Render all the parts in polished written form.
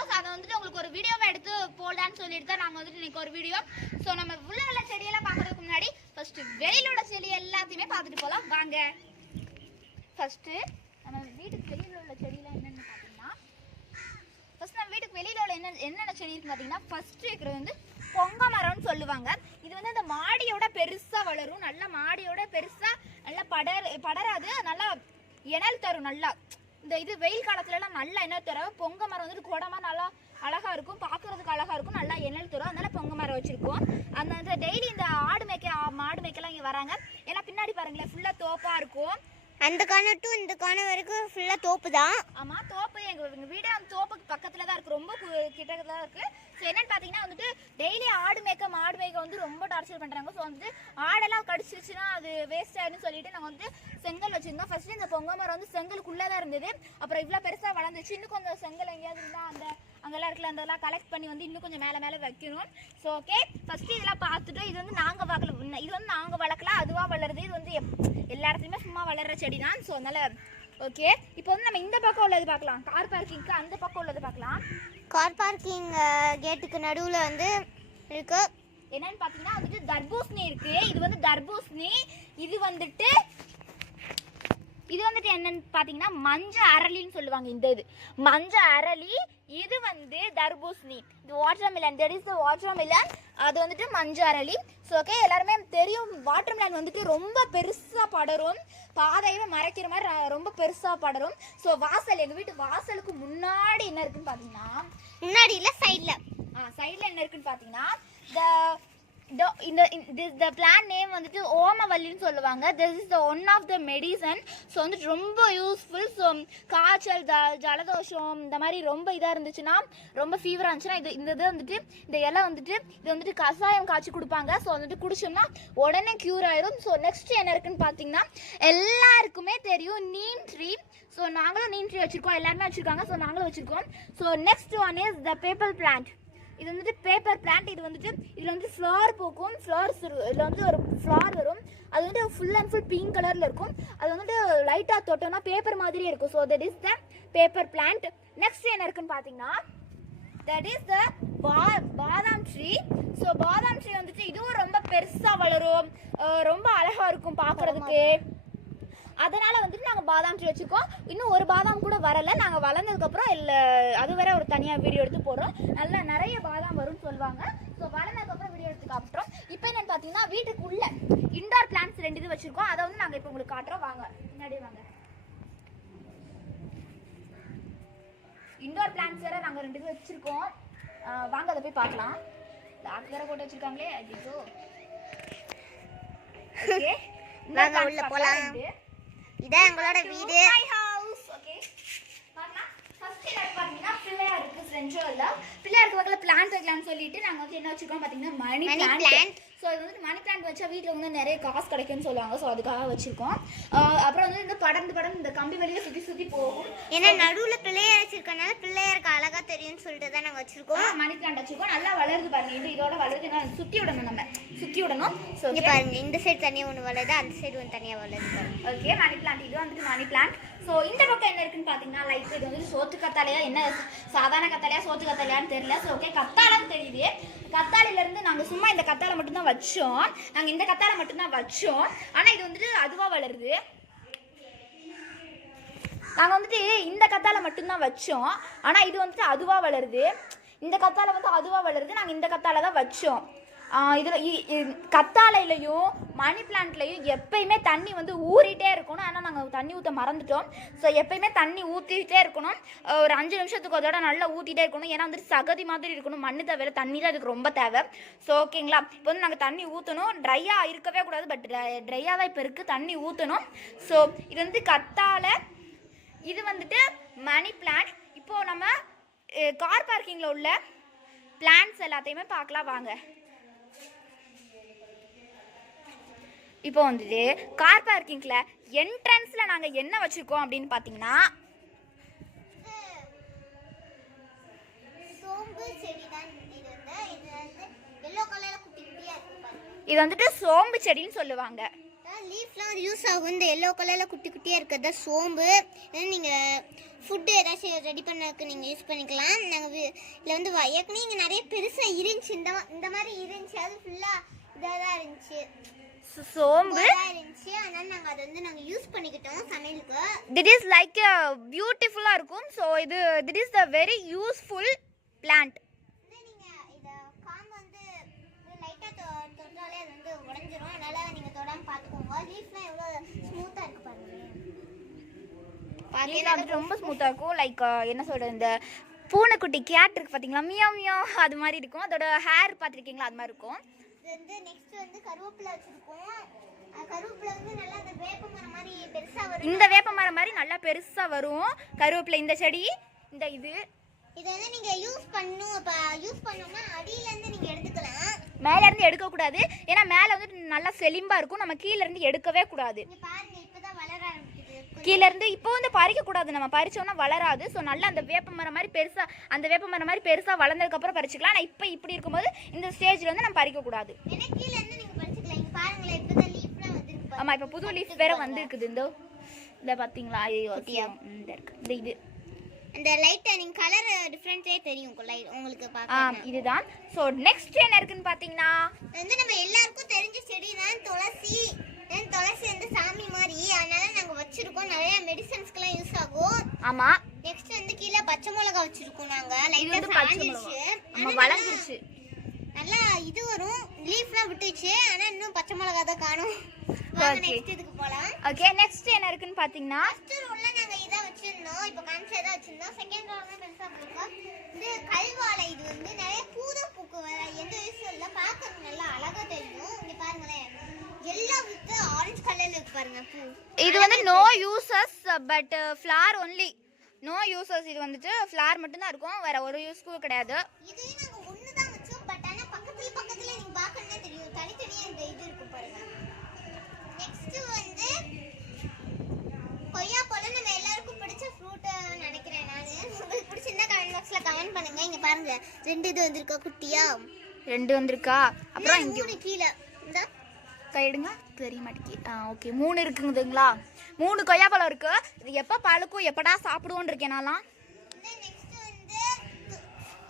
Suppose அதை வந்துட்டு உங்களுக்கு ஒரு வீடியோவை எடுத்து போடலான்னு சொல்லிட்டு தான் நாங்கள் வந்துட்டு இன்னைக்கு ஒரு வீடியோ. ஸோ நம்ம உள்ள செடியெல்லாம் பார்க்கறதுக்கு முன்னாடி ஃபர்ஸ்ட் வெளியில உள்ள செடி எல்லாத்தையுமே பார்த்துட்டு போகலாம் வாங்க. ஃபர்ஸ்ட் நம்ம வீட்டுக்கு வெளியில உள்ள செடியெல்லாம் என்னென்னு பார்த்தீங்கன்னா, ஃபர்ஸ்ட் நம்ம வீட்டுக்கு வெளியில உள்ள என்னென்ன செடி இருக்குன்னு பார்த்தீங்கன்னா, ஃபர்ஸ்ட் இருக்கிறது வந்து பொங்க மரம்னு சொல்லுவாங்க. இது வந்து அந்த மாடியோட பெருசா வளரும். நல்லா மாடியோட பெருசா நல்லா படராது, நல்லா இணல் தரும். நல்லா இந்த இது வெயில் காலத்துல எல்லாம் நல்லா இணல் தரும். பொங்க மரம் வந்துட்டு கொடமா நல்லா அழகா இருக்கும், பாக்குறதுக்கு அழகா இருக்கும், நல்லா இணல் தரும். அதனால பொங்க மரம் வச்சிருக்கோம். அந்த டெய்லி இந்த மாடு மேய்க்கலாம் இங்க வராங்க. ஏன்னா பின்னாடி பாருங்களேன் ஃபுல்லா தோப்பா இருக்கும். அந்த காண டு இந்த காண வரைக்கும் ஃபுல்லா தோப்பு தான். ஆமா தோப்பு எங்க வீடு அந்த தோப்புக்கு பக்கத்துல தான் இருக்கு, ரொம்ப கிட்டத்துல தான் இருக்கு. ஸோ என்னன்னு பாத்தீங்கன்னா வந்துட்டு டெய்லி மாடு மேய்க்க வந்து ரொம்ப டார்ச்சர் பண்றாங்க. ஸோ வந்துட்டு ஆடெல்லாம் கடிச்சிருச்சுன்னா அது வேஸ்ட் ஆயிடுன்னு சொல்லிட்டு நாங்கள் வந்து செங்கல் வச்சிருந்தோம். ஃபர்ஸ்ட் இந்த பொங்க மரம் வந்து செங்கலுக்குள்ளதான் இருந்தது. அப்புறம் இவ்வளவு பெருசா வளர்ந்துச்சு. இன்னும் கொஞ்சம் செங்கல் எங்கேயாவது இருந்தா அந்த அங்கெல்லாம் இருக்குல்ல அதெல்லாம் கலெக்ட் பண்ணி வந்து இன்னும் கொஞ்சம் மேலே வைக்கணும். ஸோ ஓகே ஃபர்ஸ்ட் இதெல்லாம் பார்த்துட்டு இது வந்து நாங்கள் வளர்க்கலாம், அதுவா வளருது. இது வந்து எல்லா இடத்துலையுமே சும்மா வளர்ற செடி தான். ஸோ அதனால ஓகே இப்போ வந்து நம்ம இந்த பக்கம் உள்ளது பார்க்கலாம். கார் பார்க்கிங்க்கு அந்த பக்கம் உள்ளது பார்க்கலாம். கார் பார்க்கிங் கேட்டுக்கு நடுவில் வந்து இருக்கு. என்னன்னு பார்த்தீங்கன்னா வந்துட்டு தர்பூசணி இருக்கு. இது வந்து தர்பூசணி. இது வந்துட்டு என்னன்னு பார்த்தீங்கன்னா மஞ்ச அரளின்னு சொல்லுவாங்க. இந்த இது மஞ்ச அரளி, இது வந்து தர்பூசணி. இது watermelon, that is the watermelon. அது வந்துட்டு மஞ்ச அரளி. ஸோ ஓகே எல்லாருமே தெரியும் வாட்டர்மெலன் வந்துட்டு ரொம்ப பெருசாக படரும், பாதையவே மறைக்கிற மாதிரி ரொம்ப பெருசாக படரும். ஸோ வாசல் எங்கள் வீட்டு வாசலுக்கு முன்னாடி என்ன இருக்குன்னு பார்த்தீங்கன்னா, முன்னாடி இல்லை சைடில் என்ன இருக்குன்னு பார்த்தீங்கன்னா இந்த பிளான்ட் நேம் வந்துட்டு ஓமவல்லின்னு சொல்லுவாங்க. This is the one of the medicine. So வந்துட்டு ரொம்ப யூஸ்ஃபுல். ஸோ காய்ச்சல் ஜலதோஷம் இந்த மாதிரி ரொம்ப இதாக இருந்துச்சுன்னா, ரொம்ப ஃபீவராக இருந்துச்சுன்னா இந்த வந்துட்டு இந்த இலை வந்துட்டு இது வந்துட்டு கஷாயம் காய்ச்சி கொடுப்பாங்க. ஸோ வந்துட்டு குடிச்சோம்னா உடனே க்யூர் ஆயிரும். ஸோ நெக்ஸ்ட் என்ன இருக்குன்னு பார்த்தீங்கன்னா, எல்லாருக்குமே தெரியும் நீம் ட்ரீ. ஸோ நாங்களும் நீம் ட்ரீ வச்சுருக்கோம், எல்லாருமே வச்சுருக்காங்க. ஸோ நாங்களும் வச்சுருக்கோம். So next one is the paper plant. இது வந்துட்டு பேப்பர் பிளான்ட். இது வந்துட்டு இதில் வந்து ஃப்ளவர் பூக்கும். ஃப்ளவர்ஸ் இதில் வந்து ஒரு ஃப்ளவர் வரும். அது வந்துட்டு ஃபுல் அண்ட் ஃபுல் பிங்க் கலரில் இருக்கும். அது வந்துட்டு லைட்டாக தொட்டோம்னா பேப்பர் மாதிரியே இருக்கும். So that is the paper plant. Next என்ன இருக்குன்னு பார்த்தீங்கன்னா, தட் இஸ் த பாதாம் ட்ரீ. ஸோ பாதாம் ட்ரீ வந்துட்டு இதுவும் ரொம்ப பெருசாக வளரும், ரொம்ப அழகாக இருக்கும் பார்க்குறதுக்கு. அதனால வந்துட்டு நாங்கள் பாதாம் ட்ரீ வச்சுருக்கோம். இன்னும் ஒரு பாதாம் கூட வரலை. நாங்கள் வளர்ந்ததுக்கப்புறம் இல்லை அது வேற ஒரு தனியாக வீடியோ எடுத்து போடுறோம். நல்லா நிறைய பாதாம் வரும்னு சொல்லுவாங்க. ஸோ வளர்ந்ததுக்கப்புறம் வீடியோ எடுத்து காட்டுறோம். இப்போ என்னென்னு பார்த்தீங்கன்னா, வீட்டுக்குள்ள இண்டோர் பிளான்ட்ஸ் 2 இது வச்சுருக்கோம். அதை வந்து நாங்கள் இப்போ உங்களுக்கு காட்டுறோம். வாங்க முன்னாடி வாங்க. இண்டோர் பிளான்ட்ஸ் வேற நாங்கள் 2 இது வச்சுருக்கோம். வாங்க அதை போய் பார்க்கலாம். லாக் வேற போட்டு வச்சுருக்காங்களே. ஐயோ ஓகே நாங்கள் உள்ள போகலாம். இதான் எங்களோட வீடு. ஓகே பாருங்க. ஃபர்ஸ்ட் என்ன பாத்தீங்கன்னா பிள்ளையார் இருக்கு. சென்ட்ரல்ல பிள்ளையாருக்கு பக்கத்துல பிளான்ட் வைக்கலாம்னு சொல்லிட்டு நாங்க வந்து என்ன வச்சிருக்கோம் பாத்தீங்கன்னா மணி பிளான்ட். ஸோ இது வந்து மணி பிளான்ட் வச்சா வீட்டில் வந்து நிறைய காசு கிடைக்கும்னு சொல்லுவாங்க. ஸோ அதுக்காக வச்சிருக்கோம். அப்புறம் வந்து இந்த படர்ந்து இந்த கம்பி வழியாக சுற்றி போகும். ஏன்னா நடுவில் பிள்ளையார் வச்சிருக்கனால பிள்ளையாருக்கு அழகா தெரியும்னு சொல்லிட்டு தான் நாங்கள் வச்சிருக்கோம். மணி பிளான்ட் வச்சிருக்கோம். நல்லா வளருது பாருங்க. இதோட வளருது. சுற்றி விடணும், நம்ம சுற்றி விடணும். ஸோ இங்கே பாருங்க, இந்த சைடு தனியாக ஒன்று வளருது, அந்த சைடு ஒன்று தனியாக வளருது. Okay money plant. இது வந்துட்டு மணி பிளான்ட். ஸோ இந்த பக்கம் என்ன இருக்குன்னு பார்த்தீங்கன்னா, லைக் இது வந்து சோத்து கத்தாழையா, என்ன சாதாரண கத்தாழையா சோத்து கத்தாழையான்னு தெரியல. ஸோ ஓகே கத்தாழைன்னு தெரியுது. கத்தாழையிலேருந்து நாங்கள் சும்மா இந்த கத்தாழை மட்டும்தான் வச்சோம். நாங்கள் இந்த கத்தாழை மட்டும்தான் வச்சோம். ஆனால் இது வந்துட்டு அதுவாக வளருது. நாங்கள் வந்துட்டு இந்த கத்தாழை மட்டும்தான் வச்சோம். ஆனால் இது வந்துட்டு அதுவாக வளருது. இந்த கத்தாழை வந்து அதுவாக வளருது. நாங்கள் இந்த கத்தாழை தான் வச்சோம். இதில் கத்தாழையிலையும் மணி பிளான்ட்லையும் எப்பயுமே தண்ணி வந்து ஊறிட்டே இருக்கணும். ஆனால் நாங்கள் தண்ணி ஊற்ற மறந்துட்டோம். ஸோ எப்பயுமே தண்ணி ஊற்றிக்கிட்டே இருக்கணும். ஒரு 5 நிமிஷத்துக்கு ஒரு தடவை நல்லா ஊற்றிட்டே இருக்கணும். ஏன்னா வந்துட்டு சகதி மாதிரி இருக்கணும். மண்ணு தேவை, தண்ணி தான் அதுக்கு ரொம்ப தேவை. ஸோ ஓகேங்களா, இப்போ வந்து நாங்கள் தண்ணி ஊற்றணும். ட்ரையாக இருக்கவே கூடாது. பட் ட்ரையாக தான் இப்போ இருக்குது. தண்ணி ஊற்றணும். ஸோ இது வந்து கத்தாழை, இது வந்துட்டு மணி பிளான்ட். இப்போது நம்ம கார் பார்க்கிங்கில் உள்ள பிளான்ட்ஸ் எல்லாத்தையுமே பார்க்கலாம் வாங்க. இப்போ வந்துட்டு கார் பார்க்கிங்ல என்ட்ரன்ஸ்ல நாங்க என்ன வச்சிருக்கோம் அப்படின்னு பாத்தீங்கன்னா, சோம்பு செடி தான். இது வந்து yellow கலர்ல குட்டி குட்டியா இருக்கு பாருங்க. இது வந்துட்டு சோம்பு செடின்னு சொல்லுவாங்க. லீஃப்லாம் யூஸ் ஆகும். இந்த yellow கலர்ல குட்டி குட்டியா இருக்கிறது சோம்பு. நீங்க ஃபுட்டு ஏதாச்சும் ரெடி பண்ணக்கு நீங்கள் யூஸ் பண்ணிக்கலாம். நாங்கள் இதில் வந்து ஏற்கனவே இங்கே நிறைய பெருசாக இருந்துச்சு. இந்த மாதிரி இருந்துச்சு. அது ஃபுல்லாக இதாக தான் இருந்துச்சு, சோம்பு இருந்துச்சு. அதனால நாங்கள் அதை வந்து நாங்கள் யூஸ் பண்ணிக்கிட்டோம் சமையலுக்கு. திட் இஸ் லைக் பியூட்டிஃபுல்லாக இருக்கும். So this is the very useful plant. நீங்கள் இதை காம்பு வந்து லைட்டாக தொட்டாலே அது வந்து உடஞ்சிரும். அதனால் நீங்கள் தொடாமல் பார்த்துக்கோங்க. லீஃப்லாம் எவ்வளோ ஸ்மூத்தாக இருக்குது பாருங்கள். அது ரொம்ப ஸ்மூத்தாக இருக்கும். லைக் என்ன சொல்கிறது, இந்த பூனைக்குட்டி கேட் இருக்குது பார்த்தீங்களா, மியா மியா அது மாதிரி இருக்கும். அதோட ஹேர் பார்த்துருக்கீங்களா, அது மாதிரி இருக்கும். இது வந்து நெக்ஸ்ட் வந்து கருவேப்பிலை வச்சுருக்கோம். கருவேப்பிலை வந்து நல்லா அந்த வேப்ப மரம் மாதிரி பெருசாக வரும். இந்த வேப்ப மரம் மாதிரி நல்லா பெருசாக வரும் கருவேப்பிலை. இந்த செடி இந்த இதை வந்து நீங்கள் யூஸ் பண்ணோம்னா அடியிலேருந்து நீங்கள் எடுத்துக்கலாம். மேலேருந்து எடுக்கக்கூடாது. ஏன்னா மேலே வந்துட்டு நல்லா செலிம்பாக இருக்கும். நம்ம கீழேருந்து எடுக்கவே கூடாது. இங்கே பாருங்கள், இப்போ தான் வளர ஆரம்பிக்குது. கீழேருந்து இப்போ வந்து பறிக்கக்கூடாது. நம்ம பறிச்சோம்னா வளராது. ஸோ நல்லா அந்த வேப்ப மரம் மாதிரி பெருசாக வளர்ந்ததுக்கப்புறம் பறிச்சுக்கலாம். ஆனால் இப்போ இப்படி இருக்கும்போது இந்த ஸ்டேஜில் வந்து நம்ம பறிக்கக்கூடாது. ஏன்னா கீழேருந்து நீங்கள் பறிச்சுக்கலாம். இங்கே பாருங்களேன், இப்போ தான் லீஃப்லாம் வந்துருக்கு. ஆமாம், இப்போ புது லீஃப் வேற வந்துருக்குது. இந்த பார்த்தீங்களா, இந்த இருக்கு இந்த இது அந்த லைட்டை நீங்கள் கலர் டிஃப்ரெண்ட்டே தெரியும் உங்களுக்கு பார்க்க. இதுதான். ஸோ நெக்ஸ்ட் என்ன இருக்குன்னு பார்த்தீங்கன்னா, வந்து நம்ம எல்லாருக்கும் தெரிஞ்ச செடி தான் துளசி. துளசி வந்து சாமி மாதிரி, அதனால நாங்கள் வச்சிருக்கோம். நிறைய மெடிசன்ஸ்க்குலாம் யூஸ் ஆகும். ஆமாம். நெக்ஸ்ட் வந்து கீழே பச்சை மிளகா வச்சிருக்கோம். நாங்கள் லைட்டாக வளர்ந்துருச்சு. நல்லா இது வரும், லீஃப்லாம் விட்டுச்சு. ஆனால் இன்னும் பச்சை மிளகா தான் காணும். நெக்ஸ்ட் இதுக்கு போகலாம். ஓகே, நெக்ஸ்ட் என்ன இருக்குன்னு பார்த்தீங்கன்னா, ஃபர்ஸ்ட் ரோல்ல நாங்கள் இதை வச்சிருந்தோம். இப்போ காமிச்சா தான் வச்சிருந்தோம். செகண்ட் ரோல் தான் பெருசாக போயிருக்கோம். இது கல்வாழை. இது வந்து நிறைய பூதான் பூக்கு, வர எந்த யூஸும் இல்லை. பார்க்கறதுக்கு நல்லா அழகாக தெரியும். இங்கே பாருங்களேன், எல்லாம் வித்து ஆரஞ்சு கலர்ல இருக்கு பாருங்க பூ. இது வந்து no uses but flower only. No uses. இது வந்துட்டு ஃப்ளார் மட்டும் தான் இருக்கும், வேற ஒரு யூஸ்க்கும் கிடையாது. இது நாங்க ஒண்ணு தான் வச்சோம். பட் ஆனா பக்கத்துல நீங்க பார்க்கணும்னா தெரியும், தனித்தனியா இந்த இது இருக்கு பாருங்க. நெக்ஸ்ட் வந்து கொய்யா பழம். நம்ம எல்லாருக்கும் பிடிச்ச ஃப்ரூட் நினைக்கிறேன் நானு. உங்களுக்கு பிடிச்சிருந்தா கமெண்ட் பாக்ஸ்ல கமெண்ட் பண்ணுங்க. இங்க பாருங்க, 2 இது வந்திருக்கா குட்டியா. 2 வந்திருக்கா. அப்புறம் இங்க 3 கீழே இந்த கைடுங்க தெரிய மாட்டேங்குது. ஓகே, 3 இருக்குதுங்களா. 3 கொய்யாப்பழம் இருக்கு. இது எப்போ பழுக்கும், எப்படா சாப்பிடுவோன்னு இருக்கேன் நான்லாம். நெக்ஸ்ட் வந்து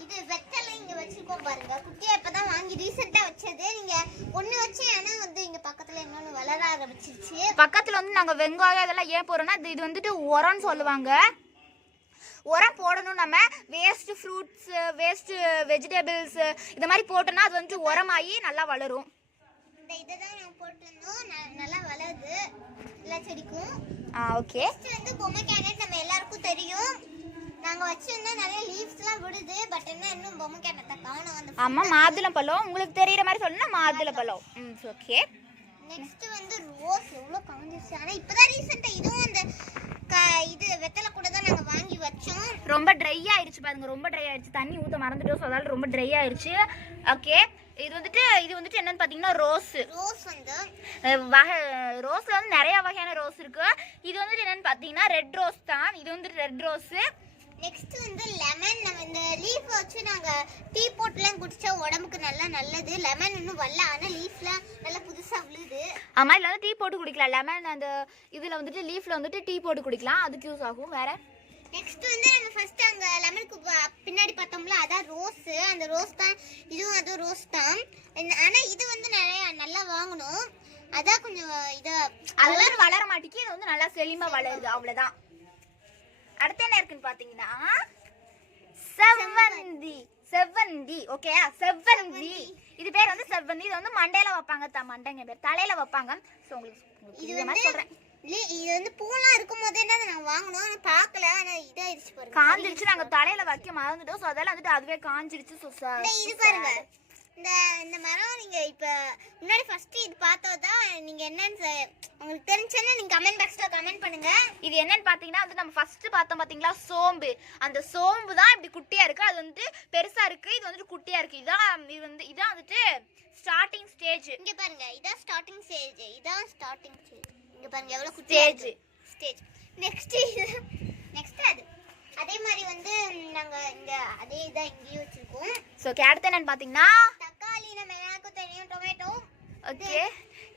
இது வெத்தலை இங்க வச்சிருக்கோம் பாருங்க. குட்டியா இப்பதான் வாங்கி ரீசெண்டா வச்சது. நீங்க ஒண்ணு வச்சு, ஆனா வந்து இங்க பக்கத்துல இன்னொன்னு வளர ஆரம்பிச்சிருச்சு. பக்கத்துல வந்து நாங்க வெங்காயம் இதெல்லாம் ஏன் போறோம்னா, இது வந்துட்டு உரம்னு சொல்லுவாங்க. உரம் போடணும். நம்ம வேஸ்ட் ஃப்ரூட்ஸ், வேஸ்ட் வெஜிடபிள்ஸ் இந்த மாதிரி போட்டோம்னா அது வந்துட்டு உரமாகி நல்லா வளரும். இதை தான் நான் போட்டிருந்தோம். நல்லா வளருது எல்லா செடிக்கும். ஓகே. நெக்ஸ்ட் வந்து பொம்மை கேரட். நம்ம எல்லாருக்கும் தெரியும், நாங்க வச்சிருந்தா நிறைய லீவ்ஸ்லாம் விடுது. பட் என்ன இன்னும் பொம்மை கேரட்டை காணோம். அந்த ஆமா, மாதுளை பழம். உங்களுக்கு தெரியற மாதிரி சொல்லணும்னா மாதுளை பழம். ஓகே. நெக்ஸ்ட் வந்து ரோஸ். எவ்வளோ காஞ்சிருச்சு. ஆனால் இப்போதான் ரீசெண்டாக இதுவும் அந்த இது வெத்தலை கூட தான் நாங்கள் வாங்கி வச்சோம். ரொம்ப ட்ரை ஆயிடுச்சு பாருங்க, ரொம்ப ட்ரை ஆயிடுச்சு. தண்ணி ஊற்ற மறந்துட்டோம், ஸோ அதனால ரொம்ப ட்ரை ஆயிடுச்சு. ஓகே, இது வந்துட்டு என்னன்னு பார்த்தீங்கன்னா ரோஸ் வந்து ரோஸ்ல வந்து நிறைய வகையான ரோஸ் இருக்கு. இது வந்துட்டு என்னன்னு பார்த்தீங்கன்னா ரெட் ரோஸ் தான். இது வந்துட்டு ரெட் ரோஸ். நெக்ஸ்ட் வந்து லெமன். நம்ம இந்த லீஃப் வச்சு நாங்கள் டீ போட்டுலாம் குடிச்சா உடம்புக்கு நல்லா நல்லது. லெமன் இன்னும் வரல, ஆனால் லீஃப்லாம் நல்லா புதுசாக விழுது. ஆமாம், இதில் வந்து டீ போட்டு குடிக்கலாம். லெமன் அந்த இதில் வந்துட்டு லீஃப்ல வந்துட்டு டீ போட்டு குடிக்கலாம், அதுக்கு யூஸ் ஆகும். வேற நெக்ஸ்ட் வந்து நம்ம ஃபர்ஸ்ட் அங்கே லெமனுக்கு பின்னாடி பார்த்தோம்ல, அதான் ரோஸ். அந்த ரோஸ் தான் இதுவும், அதுவும் ரோஸ் தான். ஆனால் இது வந்து நிறைய நல்லா வாங்கணும். அதான் கொஞ்சம் இதை அதெல்லாம் வளர மாட்டேங்கி. இது வந்து நல்லா செழிமா வளருது, அவ்வளோதான். அடுத்து என்ன இருக்குன்னு பார்த்தீங்கன்னா செவ்வந்தி. ஓகே, செவ்வந்தி. இது பேர் வந்து செவ்வந்தி. இது வந்து மண்டையில வைப்பாங்க, மண்டைங்க பேர் தலையில வைப்பாங்க. ஸோ உங்களுக்கு இது மாதிரி சொல்றேன். இது வந்து பூலாம் இருக்கும் போதே தான் நாங்கள் வாங்கணும். ஆனால் பார்க்கல, ஆனால் இதாகிடுச்சு பாருங்க, காஞ்சிருச்சு. நாங்கள் தலையில வைக்க மறந்துட்டோம். ஸோ அதெல்லாம் வந்துட்டு அதுவே காஞ்சிருச்சு. ஸோ இது பாருங்க, இந்த மரம் நீங்கள் இப்போ முன்னாடி ஃபர்ஸ்ட் இது பார்த்தோதான். நீங்கள் என்னன்னு உங்களுக்கு தெரிஞ்சுன்னா நீங்கள் கமெண்ட் பாக்ஸில் கமெண்ட் பண்ணுங்க. இது என்னன்னு பார்த்தீங்கன்னா வந்து நம்ம ஃபர்ஸ்ட் பார்த்தோம் பார்த்தீங்களா, சோம்பு. அந்த சோம்பு தான் இப்படி குட்டியா இருக்கு, அது வந்துட்டு பெருசா இருக்கு, இது வந்துட்டு குட்டியா இருக்கு. இதான் வந்துட்டு ஸ்டார்டிங் ஸ்டேஜ். இங்க பாருங்க, இதான் ஸ்டார்டிங் ஸ்டேஜ். இங்க பாருங்க எவ்வளவு ஸ்டேஜ். நெக்ஸ்ட் அதே மாதிரி வந்து நாங்க இங்க அதே இதான் இங்கேயும் வச்சிருக்கோம். ஸோ அடுத்து என்னன்னு பார்த்தீங்கன்னா தக்காளி. நம்ம எல்லாருக்கும் தெரியும், டொமேட்டோ. ஓகே,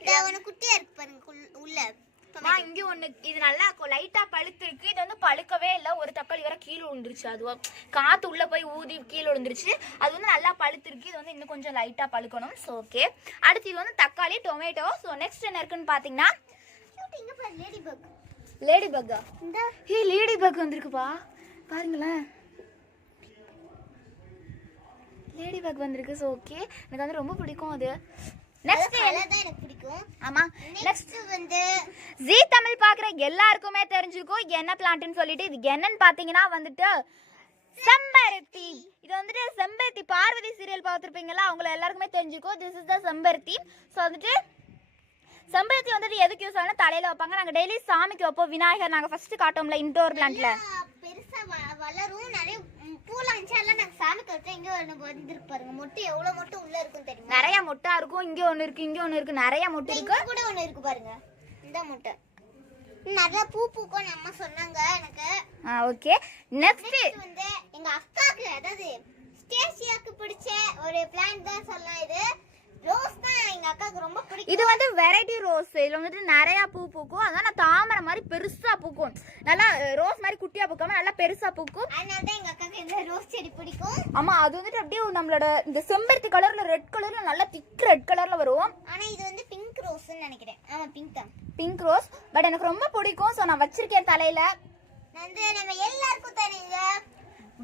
இது ஒன்று குட்டியா இருக்கு பாருங்க உள்ள. இங்க ஒண்ணு இது நல்லா லைட்டா பழுத்து இருக்கு. இது வந்து பழுக்கவே இல்லை. ஒரு தக்காளி வர கீழே விழுந்துருச்சு. அதுவும் காத்து உள்ள போய் ஊதி கீழே விழுந்துருச்சு. அது வந்து நல்லா பழுத்து இருக்கு. இது வந்து இன்னும் கொஞ்சம் லைட்டா பழுக்கணும். ஸோ ஓகே, அடுத்து இது வந்து தக்காளி, டொமேட்டோ. ஸோ நெக்ஸ்ட் என்ன இருக்குன்னு பாத்தீங்கன்னா லேடி பக்கா. லேடி பக் வந்திருக்குப்பா, பாருங்களேன். லேடி பக் வந்திருக்கு. ஸோ ஓகே, எனக்கு வந்து ரொம்ப பிடிக்கும் அது. நெக்ஸ்ட் எனக்கு பிடிக்கும். ஆமா, நெக்ஸ்ட் வந்து ஜீ தமிழ் பாக்குற எல்லாருக்குமே தெரிஞ்சிருக்கும் என்ன பிளான்ட்னு சொல்லிட்டு. இது என்னன்னு பாத்தீங்கன்னா வந்துட்டு செம்பருத்தி. இது வந்துட்டு செம்பருத்தி. பார்வதி சீரியல் பார்த்துருப்பீங்களா, அவங்கள எல்லாருக்குமே தெரிஞ்சிருக்கும். திஸ் இஸ் த செம்பருத்தி. ஸோ வந்துட்டு செம்பருத்தி வந்துட்டு எதுக்கு யூஸ் ஆகும்னா தலையில வைப்பாங்க. நாங்க டெய்லி சாமிக்கு வைப்போம். விநாயகர் நாங்க ஃபர்ஸ்ட் காட்டோம்ல இன்டோர் பிளான்ட்ல பெருசா வளரும். நிறைய பூல அஞ்சால நாங்க சாமிக்கு வச்சா இங்க வந்துருக்கு பாருங்க. மொட்டு எவ்வளவு மொட்டு உள்ள இருக்கும் தெரியுமா? நிறைய மொட்டா இருக்கும். இங்க ஒன்னு இருக்கு, இங்க ஒன்னு இருக்கு, நிறைய மொட்டு இருக்கு. கூட ஒன்னு இருக்கு பாருங்க, இந்த மொட்டை. நிறைய பூ பூக்கும் அம்மா சொன்னாங்க எனக்கு. ஓகே, நெக்ஸ்ட் வந்து எங்க அக்காக்கு, அதாவது ஸ்டேசியாக்கு பிடிச்ச ஒரு பிளான்ட் தான் சொல்லலாம். இது ரோஸ் தான் எங்க அக்காக்கு ரொம்ப பிடிக்கும். இது வந்து வெரைட்டி ரோஸ். இதுல வந்துட்டு நிறைய பூ பூக்கும். அதான் நான் தாமரை மாதிரி பெருசா பூக்கும். நல்லா ரோஸ் மாதிரி குட்டியா பூக்காம நல்லா பெருசா பூக்கும். அதனால தான் எங்க அக்காக்கு இந்த ரோஸ் செடி பிடிக்கும். ஆமா, அது வந்துட்டு அப்படியே நம்மளோட இந்த செம்பருத்தி கலர்ல ரெட் கலர்ல நல்லா திக் ரெட் கலர்ல வரும். ஆனா இது வந்து பிங்க் ரோஸ்னு நினைக்கிறேன். ஆமா, பிங்க் தான், பிங்க் ரோஸ். பட் எனக்கு ரொம்ப பிடிக்கும். ஸோ நான் வச்சிருக்கேன் தலையில. வந்து நம்ம எல்லாருக்கும் தெரியுங்க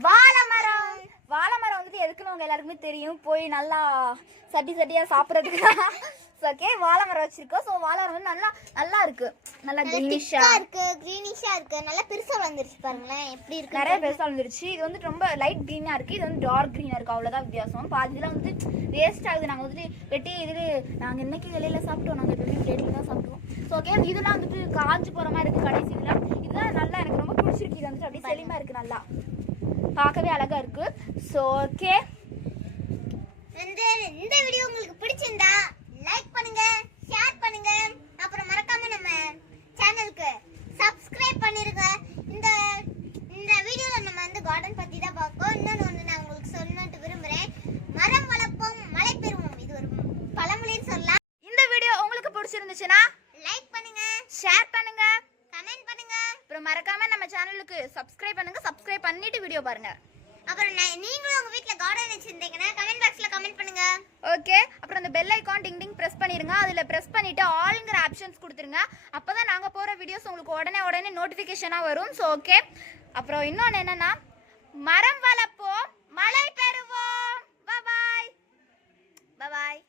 வாழை மரம். வாழை மரம் வந்துட்டு எதுக்குன்னு உங்க எல்லாருக்குமே தெரியும். போய் நல்லா சட்டியா சாப்பிட்றதுக்கு. ஓகே, வாழை மரம் வச்சிருக்கோம். ஸோ வாழை மரம் வந்து நல்லா நல்லா இருக்கு. நல்லா கிரீனிஷா இருக்கு. நல்லா பெருசா வந்துருச்சு பாருங்களேன் எப்படி இருக்கு. நிறைய பெருசா வந்துருச்சு. இது வந்து ரொம்ப லைட் கிரீனா இருக்கு. இது வந்து டார்க் கிரீனா இருக்கு. அவ்வளவுதான் வித்தியாசம். பாதிலாம் வந்து வேஸ்ட் ஆகுது. நாங்க வந்துட்டு வெட்டி இது நாங்க இன்னைக்கு வெளியில சாப்பிட்டோம். நாங்க எப்பவுமே பிளேட்ல தான் சாப்பிடுவோம். ஸோ ஓகே, இதெல்லாம் வந்துட்டு காஞ்சு போற மாதிரி இருக்கு கடைசி இதெல்லாம். இதுதான் நல்லா எனக்கு ரொம்ப பிடிச்சிருக்கு. இது வந்துட்டு அப்படியே செழிமா இருக்கு. நல்லா பார்க்கவே அழகா இருக்கு. ஸோ ஓகே, இந்த வீடியோ உங்களுக்கு பிடிச்சிருந்தா லைக் பண்ணுங்க, ஷேர் பண்ணுங்க, அப்புறம் மறக்காம நம்ம சேனலுக்கு சப்ஸ்கிரைப் பண்ணிருங்க. இந்த இந்த வீடியோல நம்ம வந்து கார்டன் பத்தி தான் பார்ப்போம். இன்னொன்று ஒன்று நான் உங்களுக்கு சொல்லணும்னு விரும்புறேன். மரம் வளர்ப்போம், மழை பெறுவோம். இது ஒரு பழமொழின்னு சொல்லலாம். இந்த வீடியோ உங்களுக்கு பிடிச்சிருந்துச்சுன்னா லைக் பண்ணுங்க, ஷேர் பண்ணுங்க, கமெண்ட் பண்ணுங்க, அப்புறம் மறக்காம நம்ம சேனலுக்கு சப்ஸ்கிரைப் பண்ணுங்க. சப்ஸ்கிரைப் பண்ணிட்டு வீடியோ பாருங்க. அப்புறம் நீங்களும் உங்க வீட்ல கார்டன் வச்சிருந்தீங்கன்னா கமெண்ட் பாக்ஸ்ல கமெண்ட் பண்ணுங்க. ஓகே, அப்புறம் அந்த பெல் ஐகான் டிங் டிங் பிரஸ் பண்ணிருங்க. அதுல பிரஸ் பண்ணிட்டு ஆல்ங்கிற ஆப்ஷன்ஸ் கொடுத்துருங்க. அப்பதான் நாங்க போற வீடியோஸ் உங்களுக்கு உடனே நோட்டிபிகேஷனா வரும். ஸோ ஓகே, அப்புறம் இன்னொன்று என்னன்னா, மரம் வளர்ப்போம், மழை பெறுவோம். பாய் பாய்.